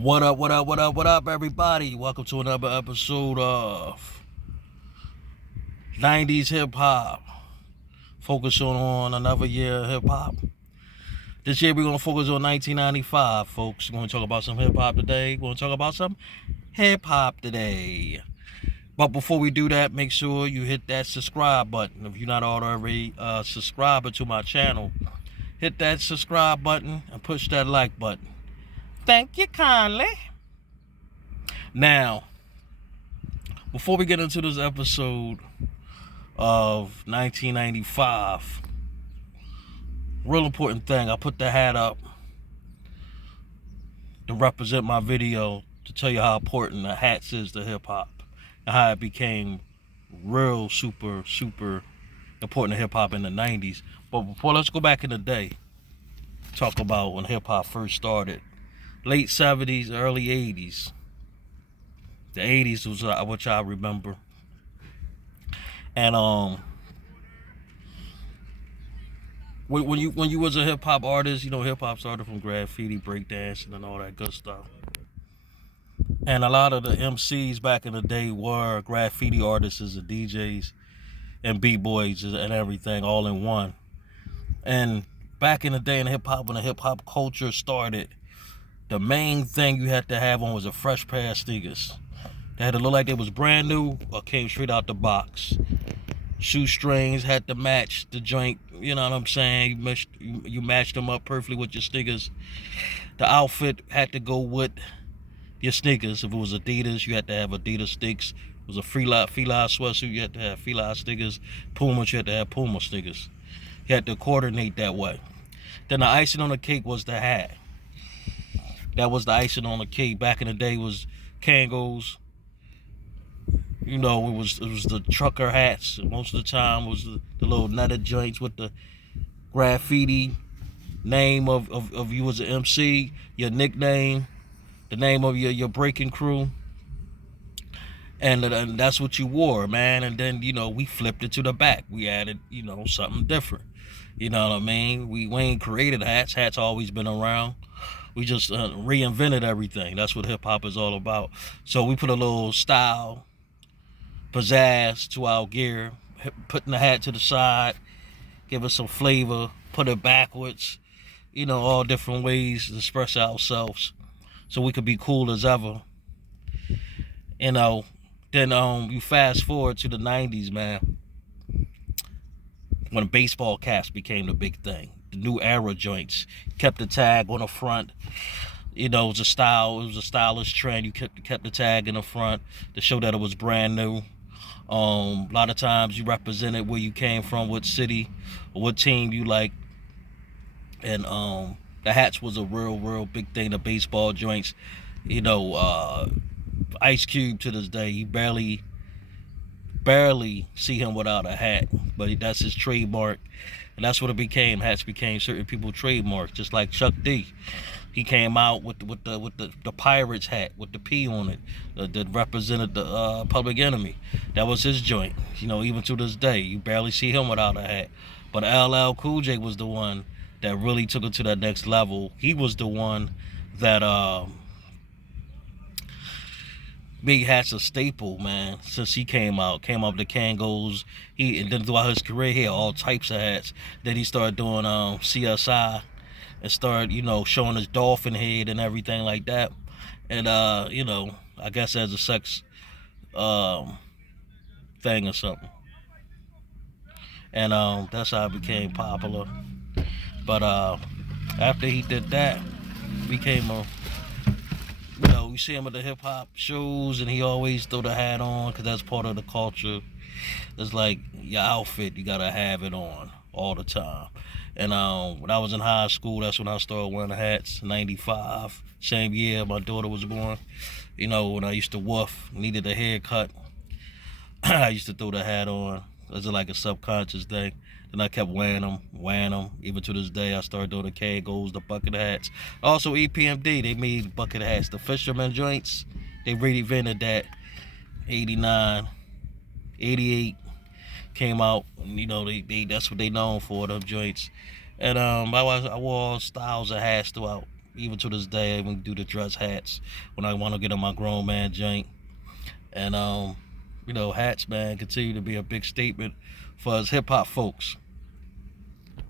What up, what up, what up, what up, everybody? Welcome to another episode of 90's hip hop. Focus on another year of hip hop. This year we're going to focus on 1995, folks. We're going to talk about some hip hop today. We're going to talk about some hip hop today. But before we do that, make sure you hit that subscribe button. If you're not already a subscriber to my channel, hit that subscribe button and push that like button. Thank you kindly. Now, before we get into this episode of 1995, real important thing, I put the hat up to represent my video to tell you how important the hats is to hip hop and how it became real super important to hip hop in the 90s. But before, let's go back in the day, talk about when hip hop first started. Late 70s, early 80s. The 80s was what I remember. And when you was a hip hop artist, you know, hip hop started from graffiti, breakdancing, and all that good stuff. And a lot of the MCs back in the day were graffiti artists and DJs and b-boys and everything all in one. And back in the day in hip hop, when the hip hop culture started, the main thing you had to have on was a fresh pair of sneakers. They had to look like they was brand new or came straight out the box. Shoestrings had to match the joint, you know what I'm saying? You matched them up perfectly with your sneakers. The outfit had to go with your sneakers. If it was Adidas, you had to have Adidas sticks. If it was a Fila sweatsuit, you had to have Fila sneakers. Puma, you had to have Puma sneakers. You had to coordinate that way. Then the icing on the cake was the hat. That was the icing on the cake. Back in the day was Kangos. You know, it was the trucker hats. Most of the time was the little netted joints with the graffiti name of you as an MC, your nickname, the name of your breaking crew. And that's what you wore, man. And then, you know, we flipped it to the back. We added, you know, something different. You know what I mean? We ain't created hats. Hats always been around. We just reinvented everything. That's what hip hop is all about. So we put a little style, pizzazz to our gear, putting the hat to the side, give us some flavor, put it backwards, you know, all different ways to express ourselves so we could be cool as ever. You know, then you fast forward to the 90s, man, when baseball caps became the big thing. The new era joints kept the tag on the front. You know, it was a stylish trend. You kept the tag in the front to show that it was brand new. A lot of times you represented where you came from, what city or what team you like. And the hats was a real big thing. The baseball joints, you know, Ice Cube to this day, you barely see him without a hat, but that's his trademark. And that's what it became. Hats became certain people's trademarks, just like Chuck D. He came out with the Pirates hat with the P on it that represented the Public Enemy. That was his joint. You know, even to this day, you barely see him without a hat. But LL Cool J was the one that really took it to that next level. He was the one that big hat's a staple, man. Since he came up the Kangos. And then throughout his career, he had all types of hats. Then he started doing CSI and started, you know, showing his dolphin head and everything like that. And you know, I guess as a sex thing or something. And that's how it became popular. But after he did that, became a, you know, we see him at the hip hop shows and he always throw the hat on because that's part of the culture. It's like your outfit, you gotta have it on all the time. And when I was in high school, that's when I started wearing hats. 95, same year my daughter was born. You know, when I used to woof, needed a haircut, I used to throw the hat on. It was like a subconscious thing. Then I kept wearing them. Even to this day, I started doing the Kangos, the bucket hats. Also, EPMD, they made bucket hats. The fisherman joints, they reinvented that. 89, 88 came out. You know, they that's what they known for, them joints. And I wore all styles of hats throughout Even to this day, I even do the dress hats when I want to get on my grown man joint. And hats, man, continue to be a big statement for us hip hop folks.